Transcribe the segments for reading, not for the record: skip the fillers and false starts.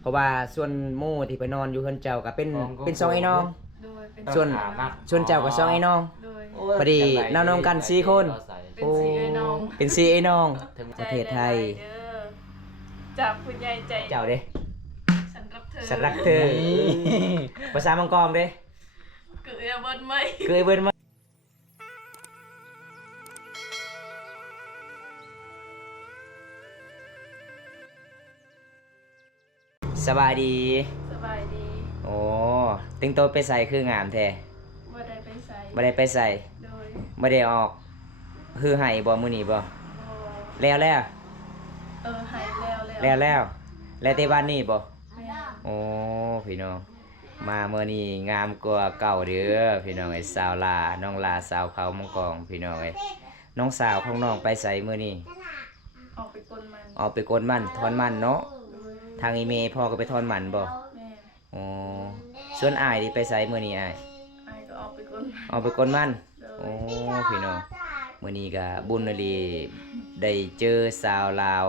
เพราะว่าส่วนหมู่ที่ไปนอนอยู่เฮือนเจ้าก็เป็นสองไอ้น้องโดยเป็น ส่วนเจ้าก็สองไอ้น้อง โดย พอดีน้องๆกัน4คน เป็นสีไอ้น้อง เป็น4ไอ้น้องประเทศไทย เด้อจากคุณยายใจ เจ้าเด้ ฉันรับเธอ สัตว์รักเธอภาษามังกรเด้ เกือบเบิ้ลไหม เคยเบิ่นมาสบายดี สบายดี โอ้ตึงโตไปใส่คืองามแท้ บ่ได้ไปใส่ บ่ได้ไปใส่ โดย บ่ได้ออกคือให้บ่มื้อนี้บ่ บ่ แล้ว หายแล้ว แล้วแต่บ้านนี้บ่ แม่ โอ้พี่น้องมาเมื่อนี้งามกว่าเก่าเด้อพี่น้องไอ้สาวลาน้องลาสาวเขามังกรพี่น้องไอ้น้องสาวของน้องไปใส่มื้อนี้ ออกไปกลมัน ออกไปกวนมันทอนมันเนาะ โดย ทางอีเมพ่อก็ไปทอนมันบ่ แม่ อ๋อส่วนอ้ายนี่ไปใส่มื้อนี้อ้าย ไอ้ก็ออกไปกลมัน ออกไปกวนมัน โด โอ้ ย พี่น้องมื้อนี้ก็บุญอหลีได้เจอสาวลาว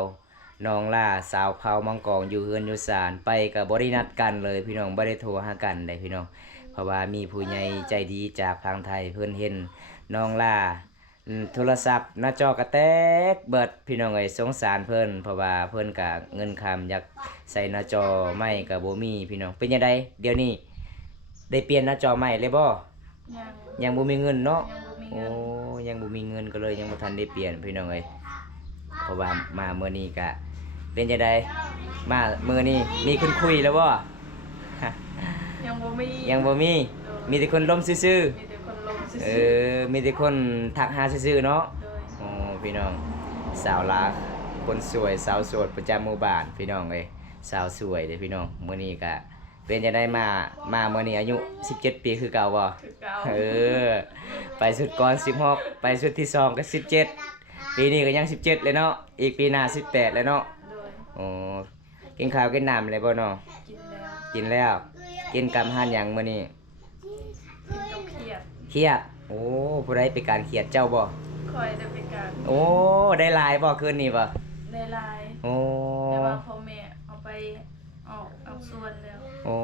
น้องล่าสาวเผามังกรอยู่เฮือนอยู่ศาลไปก็บ่ได้นัดกันเลยพี่น้องบ่ได้โทรหากันได้พี่น้องเพราะว่ามีผู้ใหญ่ใจดีจากทางไทยเพิ่นเห็นน้องล่าโทรศัพท์หน้าจอกระแตกเบิดพี่น้องเอ้ยสงสารเพิ่นเพราะว่าเพิ่นก็เงินคำอยากใส่หน้าจอใหม่ก็บ่มีพี่น้องเป็นจังไดเดี๋ยวนี้ได้เปลี่ยนหน้าจอใหม่เลยบ่ ยัง ยังบ่มีเงินเนาะ ยังบ่มี โอ้ เงิน ยังบ่มีเงินก็เลยยังบ่ทันได้เปลี่ยนพี่น้องเอ้ยเพราะว่ามามื้อนี้ก็เป็นจังไดมามื้อนี้มีคนคุยแล้วบ่ ยังบ่มี ยังบ่มีมีแต่คนล้มซื่อ มีแต่คนลง ๆ ซื่ เอ อ มีแต่คนทักหาซื่อๆเนาะ ๆโดย โอ้พี่น้องสาวลาวคนสวยสาวโสดประจำหมู่บ้านพี่น้องเอ้ยสาวสวยเด้อพี่น้องมื้อนี้ก็เป็นจังไดมามื้อนี้อายุ17 ปีคือเก่าบ่ คือเก่า เออไปสุดก่อน16ไปสุดที่2ก็17ปีนี้ก็ยัง17เลยเนาะอีกปีหน้า18แล้วเนาะ โดย โอ้กินข้าวกินน้ำเลยบ่เนาะ กินแล้ว กินกับอาหารหยังมื้อนี้ กินกับเครียด เครียดโอ้ผู้ใดเป็นการเครียดเจ้าบ่ คอยได้ไปการ โอ้ได้หลายบ่คืนนี้บ่ ได้ลาย โอ้ แต่ว่าพ่อแม่เอาไปเอาส่วนแล้ว โอ้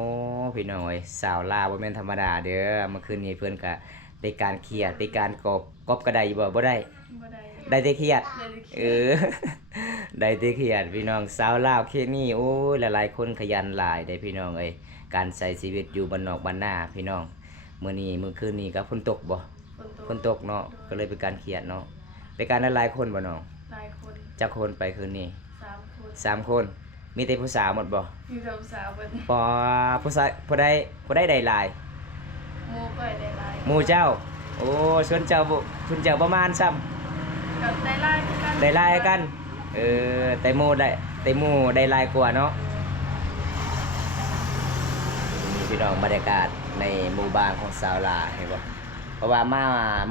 พี่น้องเอ้ยสาวลาวบ่แม่นธรรมดาเด้อเมื่อคืนนี้เพิ่นก็ได้การเครียดได้การกบก็ได้อยู่บ่ได้ บ่ได้ ได้แต่เครียด ได้แต่เค เอ รียด อ ได้แต่เขียนพี่น้องสาวลาวเคนี่โอ้ยหลายๆคนขยันหลายได้พี่น้องเอ้ยการใช้ชีวิตอยู่บ้านนอกบ้านนาพี่น้องมื้อนี้มื้อคืนนี้ก็ฝนตกบ่ฝนตกเนาะก็เลยเป็นการเครียดเนาะเป็นการหลายๆคนบ่น้อง หลายคน จักคนไปคืนนี้ 3 คน 3คนมีแต่ผู้สาวหมดบ่ มีแต่สาวเบิ่น ปอผู้ใดได้หลาย หมู่ก็ได้ลาย หมู่เจ้า โอ้ส่วนเจ้าบ่คุณเจ้าประมาณซ้ำ กับได้ลายคือกัน ได้หลายกันเออแต่หมู่ได้หลายกว่าเนาะ พี่น้องบรรยากาศในหมู่บ้านของสาวลาเห็นบ่เพราะว่ามา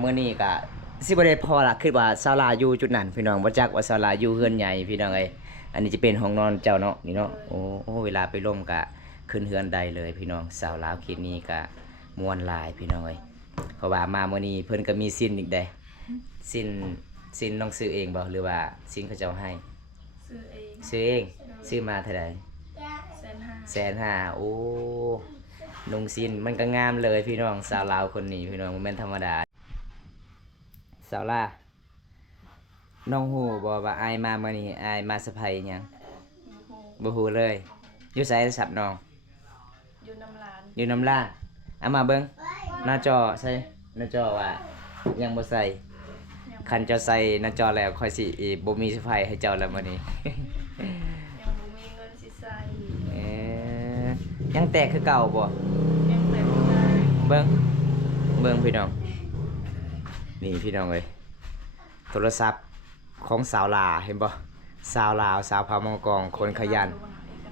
มื้อนี้ก็สิบ่ได้พอล่ะคิดว่าสาวลาอยู่จุดนั้นพี่น้องบ่จักว่าสาวลาอยู่เฮือนใหญ่พี่น้องเอ้ยอันนี้จะเป็นห้องนอนเจ้าเนาะนี่เนาะโอ้เวลาไปร่มก็ขึ้นเฮือนใดเลยพี่น้องสาวลาวคิดนี้ก็ม่วนหลายพี่น้องเอ้ยเพราะว่ามามื้อนี้เพิ่นก็มีสิ้นอีกเด้สิ้นน้องซื้อเองบ่หรือว่าสิ้นเขาเจ้าให้ ซื้อเอง ซื้อเองซื้อมาเท่าใด 150,000 150,000โอ้นุ่งสินมันก็งามเลยพี่น้องสาวลาวคนนี้พี่น้องมันเป็นธรรมดาสาวลาน้องฮู้บ่ว่าอายมามื้อนี้อายมาสะไผหยังบ่ฮู้เลยอยู่ไสโทรศัพท์น้อง อยู่น้ำร้าน อยู่น้ำลาดเอามาเบิ่งหน้าจอใส่หน้าจอว่ายังบ่ใส่คันเจ้าใส่หน้าจอแล้วค่อยสิบ่มีสะไผให้เจ้าแล้วมื้อนี้ ยังบ่มีเงินสิใส่ เอ๊ะยังแตกคือเก่าบ่ ยังแต่บ่ได้ เบิ่งพี่น้องนี่พี่น้องเอ้ยโทรศัพท์ของสาวลาเห็นบ่สาวลาวสาวพามังกรคนขยัน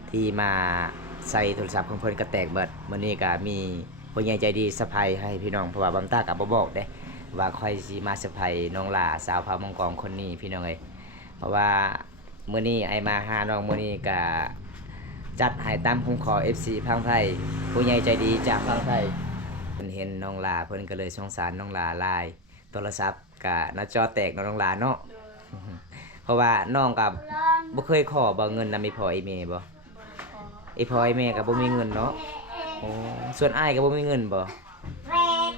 ที่มาใส่โทรศัพท์ของเพิ่นก็แตกเบิดมื้อนี้ก็มีผู้ใหญ่ใจดีสะพายให้พี่น้องเพราะว่าบางตาก็บ่บอกเด้ว่าค่อยสิมาสะพายน้องลาสาวพามังกรคนนี้พี่น้องเอ้ยเพราะว่ามื้อนี้ไอ้มาหาน้องมื้อนี้ก็จัดให้ตามคำขอ FC พังไทยผู้ใหญ่ใจดีจากพังไทย เพิ่นเห็นน้องลาเพิ่นก็เลยสงสารน้องลาหลายโทรศัพท์ก็หน้าจอแตกเนาะน้องลาเนาะ โดย เพราะว่าน้องกับบ่เคยขอบ่เงินนำมีพ่ออีเมบ่ บ่ได้ขอ ไอ้พ่อไอ้แม่ก็บ่มีเงินเนาะโอ้ส่วนอ้ายก็บ่มีเงินบ่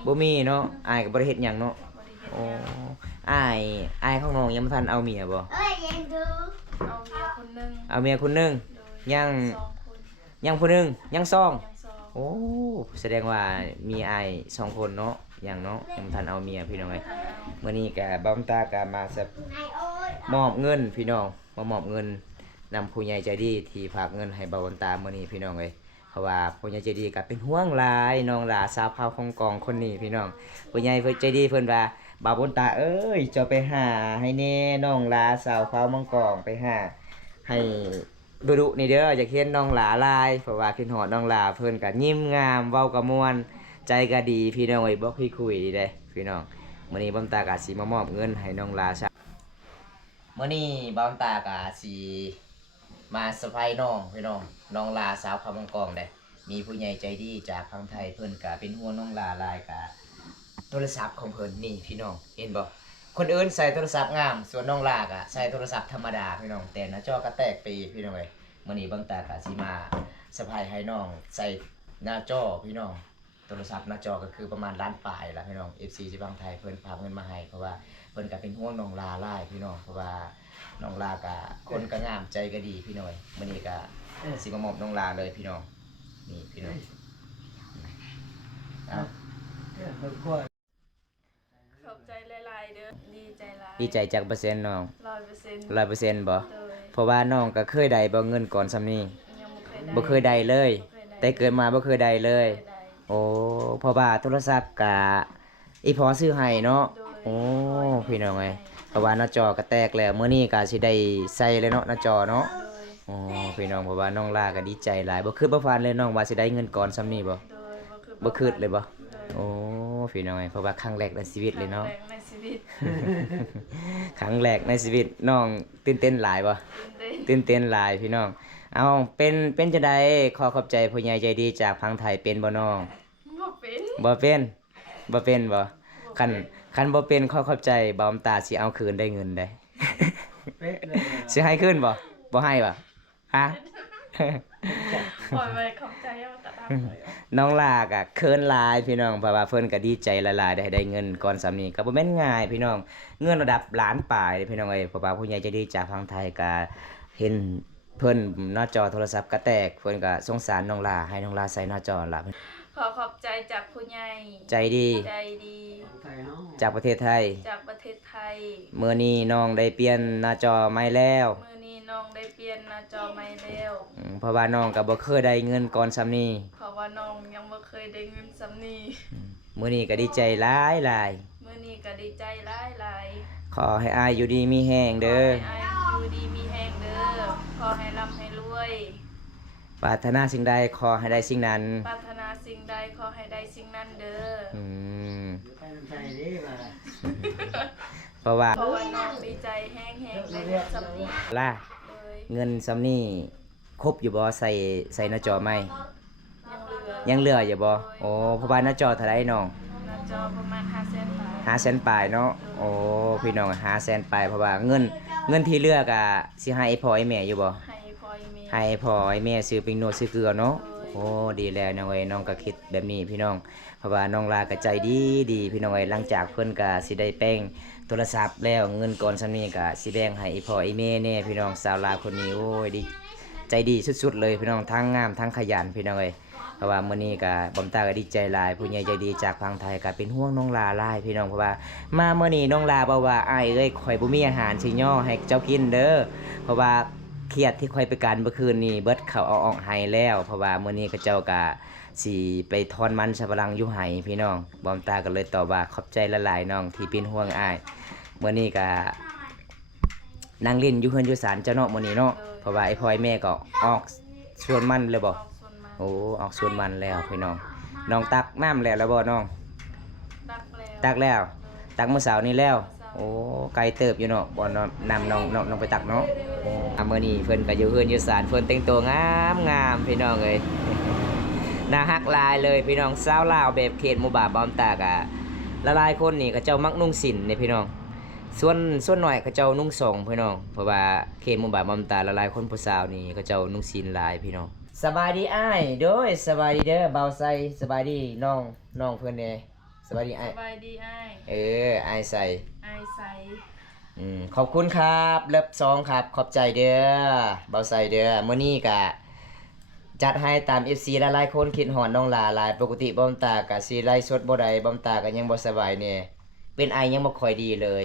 บ่มีเนาะอ้ายก็บ่ได้เฮ็ดหยังเนาะ บ่ได้เฮ็ด โอ้ หยัง อ้ายของน้องยังบ่ทันเอาเมียบ่ เอาเมียคนหนึง เอาเมียคนหนึง โดย ยัง สองคน ยังผู้หนึงยังสอง ยังสอง โอ้แสดงว่ามีอ้ายสองคนเนาะยังเนาะยังบ่ทันเอาเมียพี่น้องเอ้ย ทางเอา มื้อนี้ก็บ่าวตาก็มามอบเงินพี่น้องมามอบเงินนำผู้ใหญ่ใจดีที่ฝากเงินให้บ่าวตามื้อนี้พี่น้องเอ้ยเพราะว่าผู้ใหญ่ใจดีก็เป็นห่วงหลายน้องหลาสาวเผาของกองคนนี้พี่น้องผู้ใหญ่เพิ่นใจดีเพิ่นว่าบ่าวตาเอ้ยเจะไปหาให้แน่น้องหลาสาวเผามังกองไปหาให้ดุๆนี่เด้ออยากเห็นน้องหลาลายเพราะว่าคิดฮอดน้องหลาเพิ่นก็ยิ้มงามเว้าก็ม่วนใจก็ดีพี่น้องเอ้ยบ่คุยดีเด้พี่น้องมื้อนี้บ่าวตาก็สิมามอบเงินให้น้องหลา เมื่อนี้บ้าวตากะสีมาสะพายน้องพี่น้องน้องลาสาวคำมังกองได้มีผู้ใหญ่ใจดีจากพังไทยเพิ่นกะเป็นห่วงน้องลาลายกะโทรศัพท์ของเพิ่นนี่พี่น้องเห็นบ่คนอื่นใส่โทรศัพท์งามส่วนน้องลากะใส่โทรศัพท์ธรรมดาพี่น้องแต่หน้าจอก็แตกไปพี่น้องเอ้ยมื่อนี้บ้าวตากะสีมาสะพายให้น้องใส่หน้าจอพี่น้องโทรศัพท์หน้าจอก็คือประมาณล้านปลายละพี่น้อง FC ที่พังไทยเพิ่นฝากเงินมาให้เพราะว่าเพิ่นก็เป็นห่วงน้องลาหลายพี่น้องเพราะว่า น้องลากะคนก็งามใจก็ดีพี่น้อยมื้อนี้ก็สิมามอบน้องลาเลยพี่น้องนี่พี่น้องเอา ขอบใจหลายๆเด้อดีใจหลาย ดีใจจากเปอร์เซ็นต์น้อง 100% 100%บ่ โดย เพราะว่าน้องก็เคยได้บ่เงินก่อนส่ำนี้ ยังบ่บ่เคยได้เคยได้เลย แต่เกิดมาบ่เคยได้เลย เคยได้ โอ้เพราะว่าโทรศัพท์ก็อีพอซื้อให้เนาะ โดย โอ้พี่น้องเอ้ยเพราะว่าหน้าจอก็แตกแล้วมื้อนี้ก็สิได้ใส่เลยเนาะหน้าจอเนาะ โดย โอ้พี่น้องเพราะว่าน้องลาก็ดีใจหลายบ่คือบ่ฝันเลยน้องว่าสิได้เงินก่อนส่ำนี้บ่ โดยบ่คืดเลยบ่ โดย โอ้พี่น้องเพราะว่าครั้งแรกในชีวิตเลยเนาะ ครั้งแรกในชีวิต ครั้งแรกในชีวิตน้องตื่นเต้นหลายบ่ ตื่นเต้นตื่นเต้นหลายพี่น้องเอาเป็นจังได๋ขอขอบใจผู้ใหญ่ใจดีจากพังไทยเป็นบ่น้อง บ่เป็น บ่เป็นบ่เป็นบ่คันบ่เป็นขอขอบใจบ่าวน้ำตาสิเอาคืนได้เงินได้ สิให้คืนบ่บ่ให้บ่ฮะ ปล่อยไว้ขอบใจเอากระดาษไว้ น้องลากะเคินหลายพี่น้องเพราะว่าเพิ่นก็ดีใจหลายๆได้เงินก่อนสำนี้ก็บ่แม่นง่ายพี่น้องเงินระดับล้านปลายพี่น้องเอ้ยเพราะว่าผู้ใหญ่ใจดีจากทางไทยก็เห็นเพิ่นหน้าจอโทรศัพท์ก็แตกเพิ่นก็สงสารน้องลาให้น้องลาใส่หน้าจอล่ะ ขอขอบใจจากผู้ใหญ่ ใจดี ใจดี จากประเทศไทย จากประเทศไทย มื้อนี้น้องได้เปลี่ยนหน้าจอใหม่แล้ว มื้อนี้น้องได้เปลี่ยนหน้าจอใหม่แล้ว เพราะว่าน้องก็บ่เคยได้เงินก่อนสำนี้ เพราะว่าน้องยังบ่เคยได้เงินสำนี้ มื้อนี้ก็ดีใจหลาย มื้อนี้ก็ดีใจหลาย ๆขอให้อายอยู่ดีมีแฮง ๆ เด้อ ขอให้อายุดีมีแฮงเด้อขอให้ร่ำให้รวย ปรารถนาสิ่งใดขอให้ได้สิ่งนั้น ปรารถนาสิ่งใดขอให้ได้สิ่งนั้นเด้อ อืมเพราะว่า เพราะว่าน้องดีใจแห้งๆในเงินสำนี้ ล่ะ เลย เงินซำนี่ครบอยู่บ่ใส่หน้าจอไหม ยังเหลือ ยังเหลืออยู่บ่โอ้เพราะว่าหน้าจอเท่าไหร่น้อง หน้าจอประมาณ500,000 บาท 500,000ปลายเนาะโอ้พี่น้อง500,000ปลายเพราะว่าเงินที่เหลือก็สิให้พ่อให้แม่อยู่บ่ ให้พ่อให้แม่ ให้พ่อให้แม่ซื้อปิงโนวดซื้อเกลือเนาะ โดย โอ้ดีแล้วน้องเอ้ยน้องก็คิดแบบนี้พี่น้องเพราะว่าน้องลาก็ใจดีพี่น้องเอ้ยหลังจากเพิ่นก็สิได้แป้งโทรศัพท์แล้วเงินก่อนซำนี้ก็สิแบ่งให้พ่อให้แม่แน่พี่น้องสาวลาวคนนี้โอ้ยดีใจดีสุดๆเลยพี่น้องทั้งงามทั้งขยันพี่น้องเอ้ยเพราะว่ามื้อนี้ก็บอมตาก็ดีใจหลายผู้ใหญ่ใจดีจากทางไทยก็เป็นห่วงน้องลาหลายพี่น้องเพราะว่ามามื้อนี้น้องลาบอกว่าอ้ายเอ้ยข่อยบ่มีอาหารสิย่อให้เจ้ากินเด้อเพราะว่าเครียดที่ข่อยไปการเมื่อคืนนี้เบิดเขาเอาออกให้แล้วเพราะว่ามื้อนี้ก็เจ้าก็สิไปทอนมันสับปะหลังอยู่ไห้พี่น้องบอมตาก็เลยตอบว่าขอบใจหลายๆน้องที่เป็นห่วงอ้ายมื้อนี้ก็นั่งเล่นอยู่เฮือนอยู่ศาลเจ้าเนาะมื้อนี้เนาะเพราะว่าไอ้พ่อไอ้แม่ก็ออกชวนมันเลยบ่ ออกส่วนมา โอ้ออกสวนมันแล้วพี่น้องน้องตักน้ำแล้วบ่น้อง ดักแล้ว ตักแล้ว โดย ตักมื้อเช้านี้แล้ว โอ้ไกลเติบอยู่เนาะบ่นำน้องไปตักเนาะมื้อนี้เพิ่นก็อยู่เฮือนอยู่ศาลเพิ่นแต่งตัวงามพี่น้องเอ้ย น่าฮักหลายเลยพี่น้องสาวลาวแบบเขตหมู่บ้านบ้านตากะละลายคนนี่เขาเจ้ามักนุ่งสินนี่พี่น้องส่วนหน่อยเขาเจ้านุ่งสงพี่น้องเพราะว่าเขตหมู่บ้านบ้านตาละลายคนผู้สาวนี่เขาเจ้านุ่งสินหลายพี่น้อง สบายดีอ้ายโดยสบายดีเด้อเบาใส่สบายดีน้องเพื่อนเน่สบายดี ส อ้าย บายดีไอ้าย อ้ายใส่ ไอ้ายใส ขอบคุณครับเลิฟซองครับขอบใจเด้อเบาใส่เด้อมื้อนี้ก็จัดให้ตาม FC หลายๆคนคิดฮอดน้องหลาหลายปกติบ่มตาก็สิไลฟ์สดบ่ได้บ่มตาก็ยังบ่สบายแน่เป็นไอยังบ่ค่อยดีเลย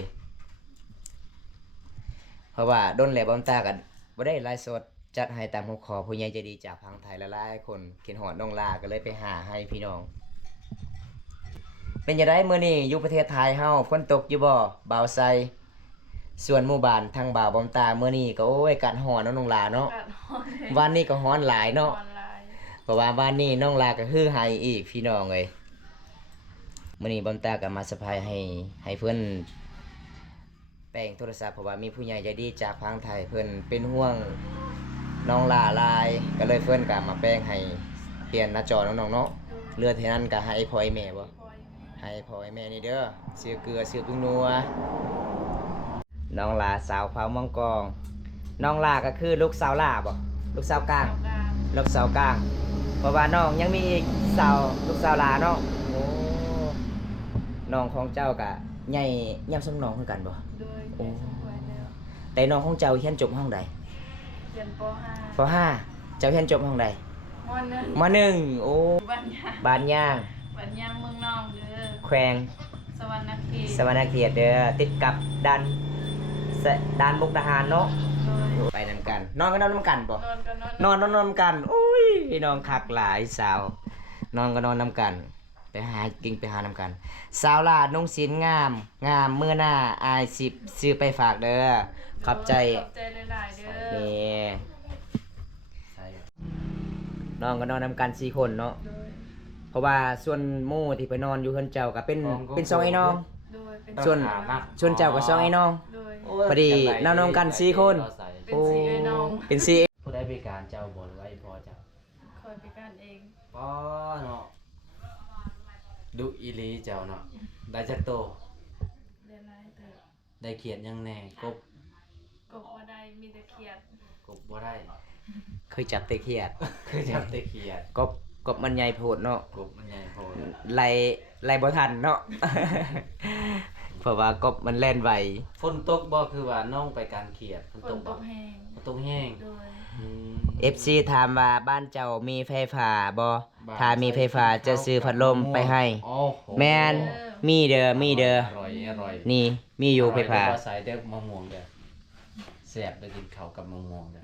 เพราะว่าดนแล้วบ่มตาก็บ่ได้ไลฟ์สดจัดให้ตามหัวข้อผู้ใหญ่ใจดีจากพังไทยหลายๆคนคิดฮอดน้องหลาก็เลยไปหาให้พี่น้อง เป็นจังไดมื้อนี้อยู่ประเทศไทยเฮาฝนตกอยู่บ่บ่าวไซส่วนหมู่บ้านทางบ่าวบอมตามื้อนี้ก็โอ้ยอากาศร้อนเนาะน้องหลาเนาะ กัดฮอนเลย วันนี้ก็ร้อนหลาย อ เนาะ อนไลน์ เพราะว่าวันนี้น้องลาก็ฮือให้อีกพี่น้องเอ้ยมื้อนี้บอมตาก็มาสะพายให้เพิ่นแปลงโทรศัพท์เพราะว่ามีผู้ใหญ่ใจดีจากพังไทยเพิ่นเป็นห่วงน้องลาหลายก็เลยเพิ่นก็มาแปลงให้เปลี่ยนหน้าจอน้องๆเนาะเหลือเท่านั้นก็ให้พ่อให้แม่บ่ พอย ให้พ่อให้แม่นี่เด้อซื้อเกลือซื้อกุ้งนัวน้องลาสาวเผามังกรน้องลาก็คือลูกสาวลาบ่ลูกสาวกลาง เอากลาง ลูกสาวกลางเพราะว่าน้องยังมีอีกสาวลูกสาวลาเนาะโอ้น้องของเจ้ากะใหญ่ย่ำสมน้องคือกันบ่ โดยแก่สมควรแล้ว แต่น้องของเจ้าเรียนจบห้องใด เรียนป ปห้าเจ้าเรียนจบห้องใด .5 ม มหนึ่งโอ้ บ้านยาง บ้านย่าง บ้านยางเมืองนอกเด้อ แขวง สวรรณเขต สวรรณเขตเด้อติดกับด่านมุกดาหารเนาะ โดย ไปนำกันนอนก็นอนนำกันบ่ นอนก็นอน นอนกันโอ้ยพี่น้องคักหลายสาว นอนก็นอนนำกัน ไปหากินไปหานำกัน สาวลาดนุ่งสินงามมื้อหน้าอาย10ซื้อไปฝากเด้อขอบใจ ขอบใจหลายๆเด้อ นี่นอนก็นอนนำกัน4คนเนาะ โดย เพราะว่าส่วนหมู่ที่ไปนอนอยู่เฮือนเจ้าก็เป็น2ไอ้น้อง โดยเป็น ส่วนเจ้าก็2ไอ้น้อง โดย พอดีน้องๆกัน4คน เป็นสีไอ้น้อง เป็น4 ผู้ได้บริการเจ้าบนไว้พอเจ้า คอยไปการเอง ป้อเนาะดุอีหลีเจ้าเนาะได้จักโต เรียนไรเถอะ ได้เขียนยังแน่กบ กบว่าได้มีแต่เขียด กบบ่ได้ เคยจับตะเขียด คือจับแต่เขียด กบมันใหญ่โพดเนาะ กบมันใหญ่โพด ไล่บ่ทันเนาะ เพราะว่ากบมันแล่นไว ฝนตกบ่คือว่าน้องไปการเขียดฝน ฝ ต น ก ต บ่ กแห้ง ฝนตกแห้ง โดย อืม FC ถามว่าบ้านเจ้ามีไฟฟ้าบ่ บ้าน ถ้ามีไฟฟ้าจะซื้อพัดลมไปให้ โอ้โห แม่นมีเด้อ อร่อยอร่อย นี่มีอยู่ไฟฟ้า ร่เด้อบ่ใส่เด้อมะม่วงเด้อแซ่บได้กินข้าวกับมะม่วงเด้อ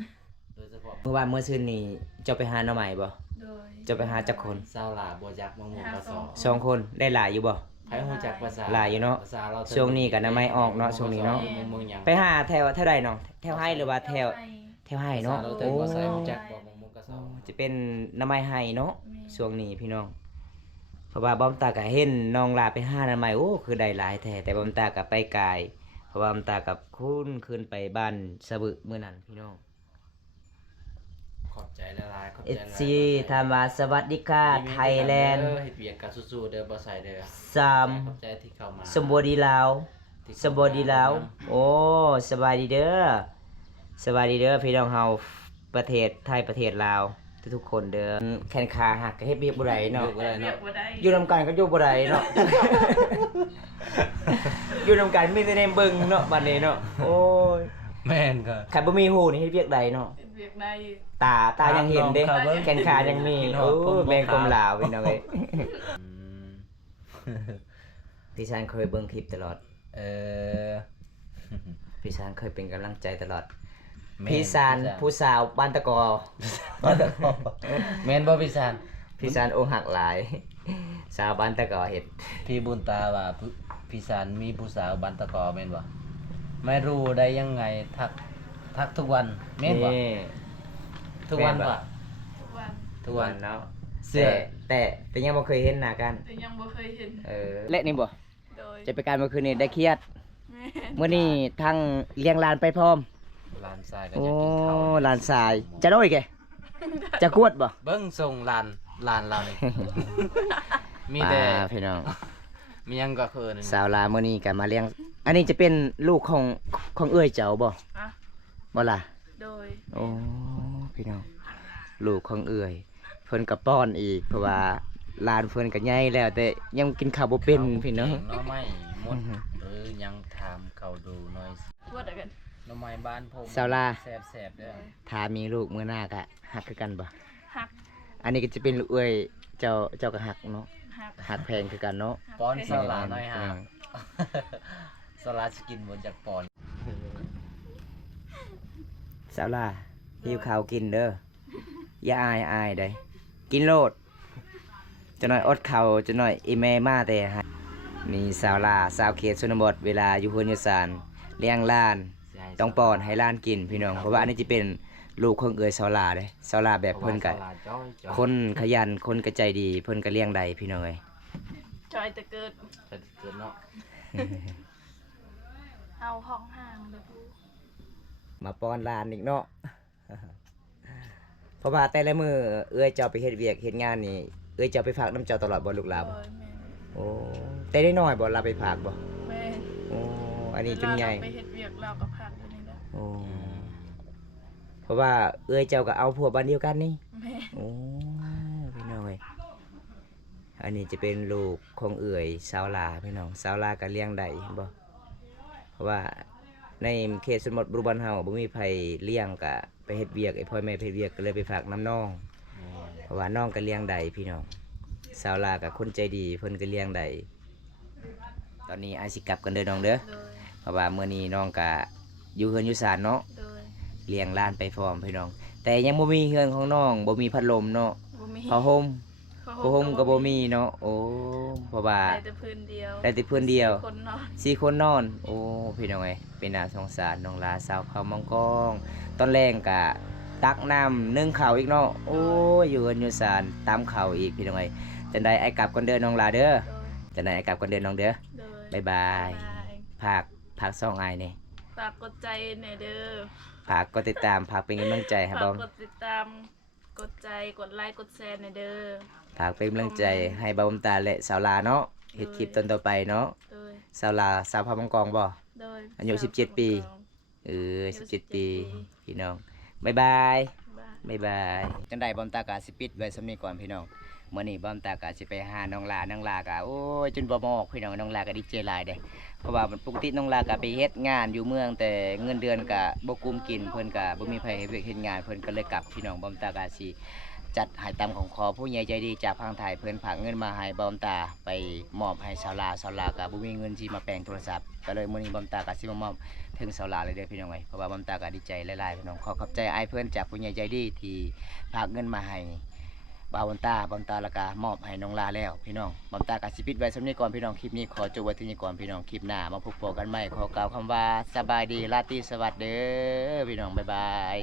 โดยเฉพาะ เมื่อวานเมื่อคืนนี้เจ้าไปหาหน่อไม้บ่ โดย เจ้าไปหาจักคน ซาวหลาบ่จักมะม่วงกระสอบ สองคนได้หลายอยู่บ่ ไผฮู้จักภาษา หลายอยู่เนาะ ภาษาเรา ช่วงนี้ก็น้ำไม้ออกเนาะช่วงนี้เนาะ มะม่วงหยัง ไปหาแถวใดเนาะแถวให้หรือว่าแถวให้เนาะ เรา โอ้ เติมว่าใส่ฮู้จักบ่มะม่วงกระสอบ จะเป็นหน้ำไม้ให้เนาะช่วงนี้พี่น้อง เพราะว่าบอมตาก็เห็นน้องลาไปหาหน้ำไม้โอ้คือได้หลายแท้แต่บอมตาก็ไปไกลเพราะว่าบอมตากับคุณขึ้นไปบ้านสะบึมื้อนั้นพี่น้อง ขอบใจละลายขอบ เอ ใจละลาย ซีถามว่าสวัสดีค่ะไทยแลนด์ เฮ็ดเวียกกันสู้ๆเด้อบ่ใส่เด้อ สาม ขอบใจที่เข้ามา สมบูรณ์ดีลาวสมบูรณ์ดีลาวโอ้สบายดีเด้อสบายดีเด้อพี่น้องเฮาประเทศไทยประเทศลาวทุกๆคนเด้อแขนขาหักก็เฮ็ดเวียกบ่ได้เนาะ อยู่บ่ได้ เรีย เนาะ กว่าได้ อยู่นำกันก็อยู่บ่ได้เนาะ อยู่นำกันมีแต่ในเบิ่งเนาะบัดนี้เนาะโอ้ย แม่นก็ ใครบ่มีหูนี่เฮ็ดเวียกใดเนาะ เรียกได้ ตายังเห็นเด้ ครับผม แขนขายังมีโอ้แม่งกลมลาวพี่น้องเอ้ย พี่ชานเคยเบิ่งคลิปตลอด เออ พี่ชานเคยเป็นกำลังใจตลอด แม่ พี่ชานผู้สาวบ้านตะกอ แม่นบ่พี่ซาน พี่ชานอกหักหลาย สาวบ้านตะกอเฮ็ด พี่บุญตาว่าพี่ซานมีผู้สาวบันตะกอแม่นบ่ไม่รู้ได้ยังไงทักทุกวันแม่นบ่ ทุกวัน แม่นบ่ ป่ะ ทุกวัน ทุกวัน เนาะ เสื้อ แต่ยังบ่เคยเห็นหน้ากัน แต่ยังบ่เคยเห็น และนี่บ่ โดย จะไปการเมื่อคืนนี้ได้เครียด แม่ มื้อนี้ทั้งเลี้ยงหลานไปพร้อม หลานชายก็ โอ้ อยากกินข้าว หลานชาย จะน้อยแกจะกวดบ่ เบิ่งส่งหลานเรา นี่ มีแต่ พี่น้อง มีหยังก็คือนี่ สาวลามื้อนี้ก็มาเลี้ยง อันนี้จะเป็นลูกของเอื้อยเจ้าบ่ อะ บ่ล่ะ โดย โอ้พี่น้อง ลูกของเอื้อยเพิ่นก็ป้อนอีกเพราะว่าหลานเพิ่นก็ใหญ่แล้ว แต่ยังกินข้าวบ่เป็นพี่น้อง หน้อไม้หมดหรือยังถามเขาดูหน่อย ว่าแต่กัน หน้อไม้บ้านผม สาวลา แสบๆเด้อ ถ้ามีลูกมื้อหน้าก็ฮักคือกันบ่ หัก อันนี้ก็จะเป็นลูกเอื้อยเจ้าก็ฮักเนาะ หัก ฮักแพงคือกันเนาะ ป้อนสาวลาหน่อย อื ฮะ ม สาวลาสิกินบนจากปอน สาวลาหิวข้าวกินเด้ออย่าอายเด้กินโลดจะหน่อยอดข้าวจะหน่อยอีแม่มาแต่ให้นี่สาวลาสาวเขตชนบทเวลาอยู่เฮือนอยู่ศาลเลี้ยงหล้าน ต้องป้อนให้หล้านกินพี่น้องเพราะว่าอันนี้จะเป็นลูกของเอื้อยสาวลาเด้สาวลาแบบเพิ่นก็ สาวลาจ้อยๆ คนขยันคนก็ใจดีเพิ่นก็เลี้ยงได้พี่น้องเอ้ย จอยแต่เกิด จะเกิดเนาะ เอาห้องห่างเลยพู มาป้อนหลานอีกเนาะ เพราะว่าแต่ละมื้อเอื้อยเจ้าไปเฮ็ดเวียกเฮ็ดงานนี่เอื้อยเจ้าไปฝากน้ำเจ้าตลอดบ่ลูกหลานบ่ โดยแม่ โอ้แต่ได้น้อยบ่ลาไปฝากบ่ แม่ โอ้อันนี้จนใหญ่ เวลาเราไปเฮ็ดเวียกเราก็พักอยู่นี่แหละ โอ้เพราะว่าเอื้อยเจ้าก็เอาพวกบ้านเดียวกันนี่ แม่ โอ้พี่น้องเอ้ยอันนี้จะเป็นลูกของเอื้อยสาวลาพี่น้องสาวลาก็เลี้ยงได้เห็นบ่เพราะว่าในเขตชนบทบุรีรัมย์เฮาบ่มีไผเลี้ยงก็ไปเฮ็ดเวียกไอ้พ่อแม่ไปเฮ็ดเวียกก็เลยไปฝากน้ำน้อง เพราะว่าน้องก็เลี้ยงได้พี่น้องสาวลากับคนใจดีเพิ่นก็เลี้ยงได้ตอนนี้อาสิกลับกันเด้อน้องเด้อ โดย เพราะว่ามื้อนี้น้องก็อยู่เฮือนอยู่ศาลเนาะ โดย เลี้ยงหล้านไปพร้อมพี่น้อง แต่ยังบ่มีเฮือนของน้องบ่มีพัดลมเนาะ บ่มี ผ้าห่มก็บ่มีเนาะโอ้เพราะว่า ได้แต่พื้นเดียว ได้แต่พื้นเดียว คนนอน สี่คนนอน โอ้พี่น้องเอ้ยเป็นน่าสงสารน้องลาสาวเขามังกองตอนแรกก็ตักน้ำนึ่งข้าวอีกเนาะโอ้ยอยู่เฮือนอยู่ศาลตามข้าวอีกพี่น้องเอ้ยจังได๋ไอ้กลับก่อนเด้อน้องลาเด้อ โดย จังได๋ไอ้กลับก่อนเด้อน้องเด้อ โดย บ๊ายบาย บ๊ายบาย ฝากซ่องอ้ายนี่ ฝากกดใจหน่อยเด้อ ฝากกดติดตามฝากเป็นกำลังใจให้ ฝาก บ่ กดติดตาม กดใจ กดไลค์ กดแชร์หน่อยเด้อ ฝากเป็นกำลังใจให้บ่าวบำตาและสาวลาเนาะเฮ็ดคลิปตอนต่อไปเนาะ โดย สาวลาสาวพามังกองบ่ โดย อายุ17 ปี 17 ปีพี่น้องบ๊ายบาย บ๊ายบาย บ๊ายบายจังได๋บอมตากาสิปิดไว้สำนี้ก่อนพี่น้องมื้อนี้บอมตากาสิไปหาน้องลาน้องลากะโอ้ยจนบ่มอกพี่น้องน้องลาก็ดีใจหลายเด้เพราะว่าปกติน้องลาก็ไปเฮ็ดงานอยู่เมืองแต่เงินเดือนก็บ่กุมกินเพิ่นก็บ่มีไผเฮ็ดเวียกเฮ็ดงานเพิ่นก็เลยกลับพี่น้องบอมตากาสิจัดให้ตามของขอผู้ใหญ่ใจดีจากทางไทยเพิ่นฝากเงินมาให้บอมตาไปมอบให้สาวลาก็บ่มีเงินที่มาแปลงโทรศัพท์ก็เลยมื้อนี้บอมตาก็สิมามอบถึงสาวลาเลยเด้อพี่น้องเอ้ยเพราะว่าบอมตาก็ดีใจหลายๆพี่น้องขอขอบใจอ้ายเพิ่นจากผู้ใหญ่ใจดีที่ฝากเงินมาให้บ่าวบอมตาแล้วก็มอบให้น้องลาแล้วพี่น้องบอมตาก็สิปิดไว้ส่ำนี้ก่อนพี่น้องคลิปนี้ขอจบไว้ที่นี่ก่อนพี่น้องคลิปหน้ามาพบกันใหม่ขอกล่าวคำว่าสบายดีราตรีสวัสดิ์เด้อพี่น้องบ๊ายบาย